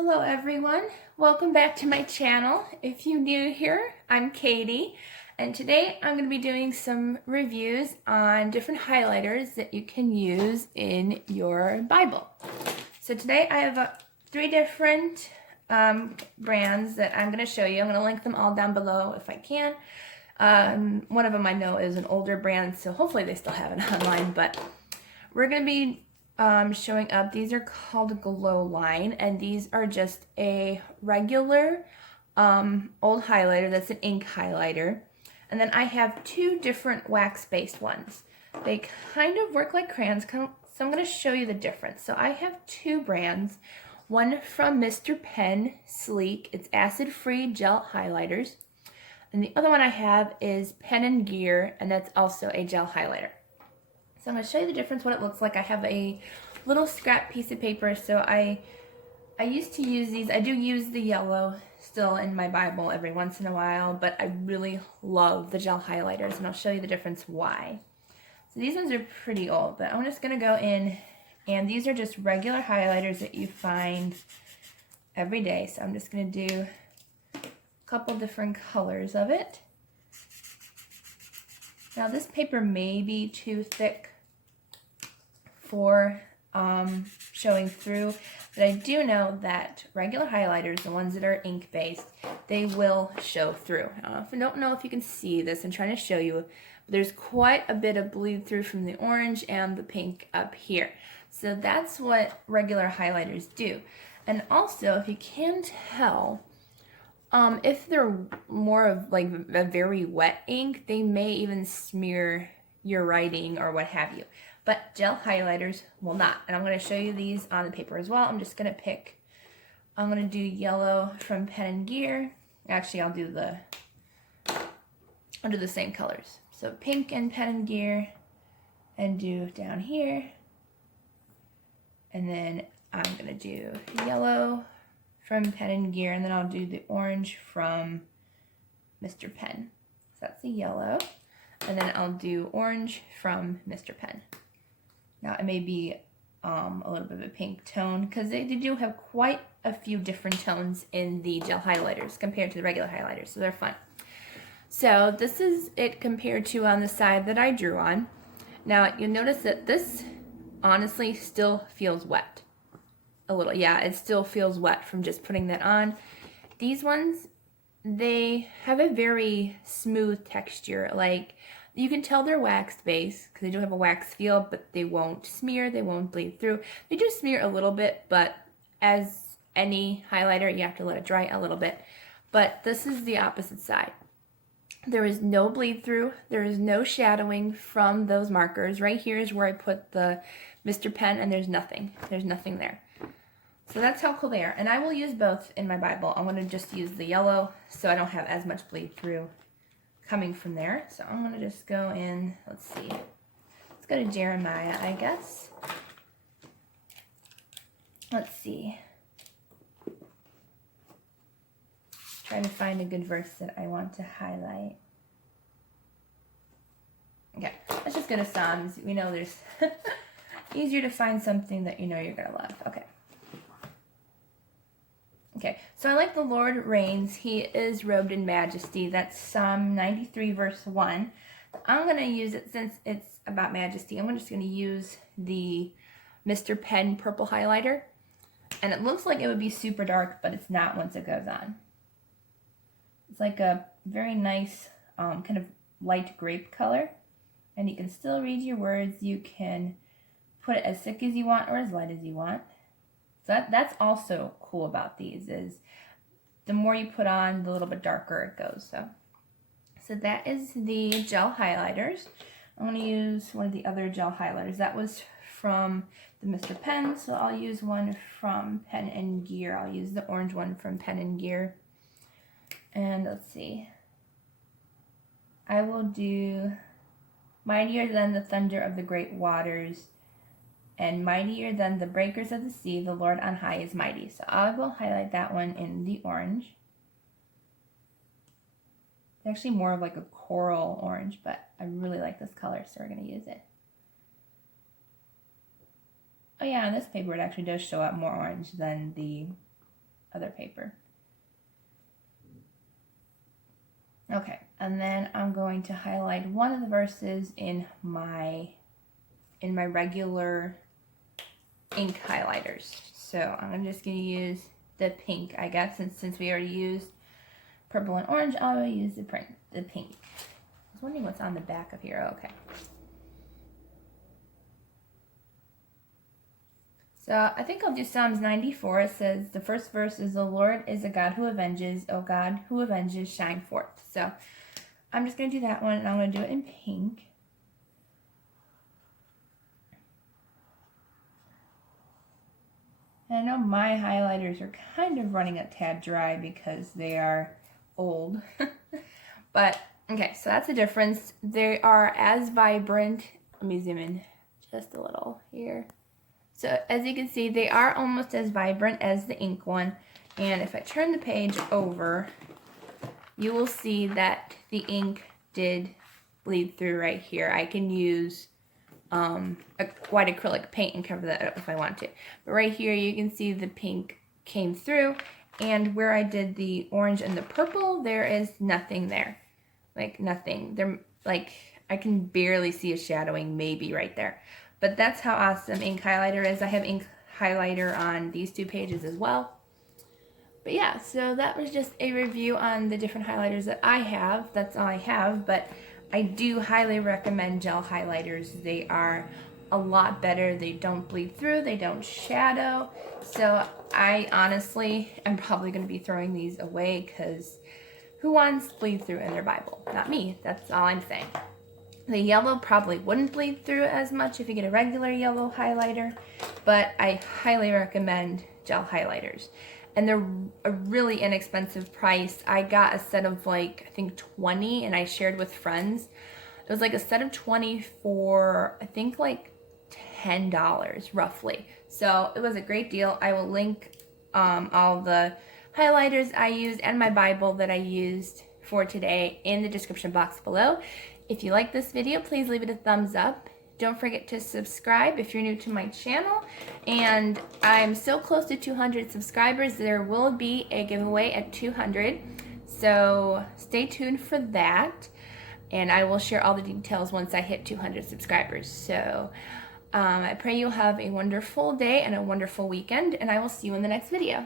Hello everyone, welcome back to my channel. If you're new here, I'm Katie, and today I'm going to be doing some reviews on different highlighters that you can use in your Bible. So today I have three different brands that I'm going to show you. I'm going to link them all down below if I can. One of them I know is an older brand, so hopefully they still have it online, but we're going to be showing up. These are called Glow Line, and these are just a regular old highlighter that's an ink highlighter. And then I have two different wax-based ones. They kind of work like crayons, so I'm going to show you the difference. So I have two brands. One from Mr. Pen Sleek. It's acid-free gel highlighters. And the other one I have is Pen and Gear, and that's also a gel highlighter. So I'm going to show you the difference, what it looks like. I have a little scrap piece of paper, so I used to use these. I do use the yellow still in my Bible every once in a while, but I really love the gel highlighters, and I'll show you the difference why. So these ones are pretty old, but I'm just going to go in, and these are just regular highlighters that you find every day. So I'm just going to do a couple different colors of it. Now this paper may be too thick for showing through, but I do know that regular highlighters, the ones that are ink based, they will show through. I don't know if you can see this. I'm trying to show you, but there's quite a bit of bleed through from the orange and the pink up here. So that's what regular highlighters do. And also, if you can tell, if they're more of like a very wet ink, they may even smear your writing or what have you. But gel highlighters will not. And I'm going to show you these on the paper as well. I'm just going to pick, I'm going to do yellow from Pen and Gear. Actually, I'll do the same colors. So pink and Pen and Gear, and do down here. And then I'm going to do yellow from Pen and Gear, and then I'll do the orange from Mr. Pen. So that's the yellow. And then I'll do orange from Mr. Pen. Now it may be a little bit of a pink tone, because they do have quite a few different tones in the gel highlighters compared to the regular highlighters, so they're fun. So this is it compared to on the side that I drew on. Now you'll notice that this honestly still feels wet. A little, yeah, it still feels wet from just putting that on. These ones, they have a very smooth texture. Like, you can tell they're wax-based because they do have a wax feel, but they won't smear, they won't bleed through. They do smear a little bit, but as any highlighter, you have to let it dry a little bit. But this is the opposite side. There is no bleed through. There is no shadowing from those markers. Right here is where I put the Mr. Pen, and there's nothing. There's nothing there. So that's how cool they are. And I will use both in my Bible. I'm going to just use the yellow so I don't have as much bleed through coming from there. So I'm going to just go in, let's see. Let's go to Jeremiah, I guess. Let's see. Trying to find a good verse that I want to highlight. Okay, let's just go to Psalms. We know there's easier to find something that you know you're going to love. Okay. Okay, so I like the Lord reigns. He is robed in majesty. That's Psalm 93, verse 1. I'm going to use it since it's about majesty. I'm just going to use the Mr. Pen purple highlighter. And it looks like it would be super dark, but it's not once it goes on. It's like a very nice kind of light grape color. And you can still read your words. You can put it as thick as you want or as light as you want. So that's also cool about these, is the more you put on, the little bit darker it goes. So that is the gel highlighters. I'm going to use one of the other gel highlighters. That was from the Mr. Pen, so I'll use one from Pen and Gear. I'll use the orange one from Pen and Gear. And let's see. I will do mightier than the thunder of the great waters, and mightier than the breakers of the sea, the Lord on high is mighty. So I will highlight that one in the orange. It's actually more of like a coral orange, but I really like this color, so we're going to use it. Oh yeah, on this paper it actually does show up more orange than the other paper. Okay, and then I'm going to highlight one of the verses in my regular ink highlighters. So I'm just going to use the pink, I guess, since we already used purple and orange, I'll use the pink. I was wondering what's on the back of here. Okay. So I think I'll do Psalms 94. It says, the first verse is, the Lord is a God who avenges. O God who avenges, shine forth. So I'm just going to do that one, and I'm going to do it in pink. And I know my highlighters are kind of running a tad dry because they are old. But, okay, so that's the difference. They are as vibrant. Let me zoom in just a little here. So as you can see, they are almost as vibrant as the ink one. And if I turn the page over, you will see that the ink did bleed through right here. I can use a white acrylic paint and cover that up if I want to. But right here, you can see the pink came through. And where I did the orange and the purple, there is nothing there. Like nothing. They're like, I can barely see a shadowing maybe right there. But that's how awesome ink highlighter is. I have ink highlighter on these two pages as well. But yeah, so that was just a review on the different highlighters that I have. That's all I have, but I do highly recommend gel highlighters. They are a lot better. They don't bleed through. They don't shadow. So I honestly am probably going to be throwing these away because who wants bleed through in their Bible? Not me. That's all I'm saying. The yellow probably wouldn't bleed through as much if you get a regular yellow highlighter, but I highly recommend gel highlighters. And they're a really inexpensive price. I got a set of like, I think 20, and I shared with friends. It was like a set of 20 for, I think like $10 roughly. So it was a great deal. I will link all the highlighters I used and my Bible that I used for today in the description box below. If you like this video, please leave it a thumbs up. Don't forget to subscribe if you're new to my channel. And I'm so close to 200 subscribers. There will be a giveaway at 200. So stay tuned for that. And I will share all the details once I hit 200 subscribers. So I pray you'll have a wonderful day and a wonderful weekend. And I will see you in the next video.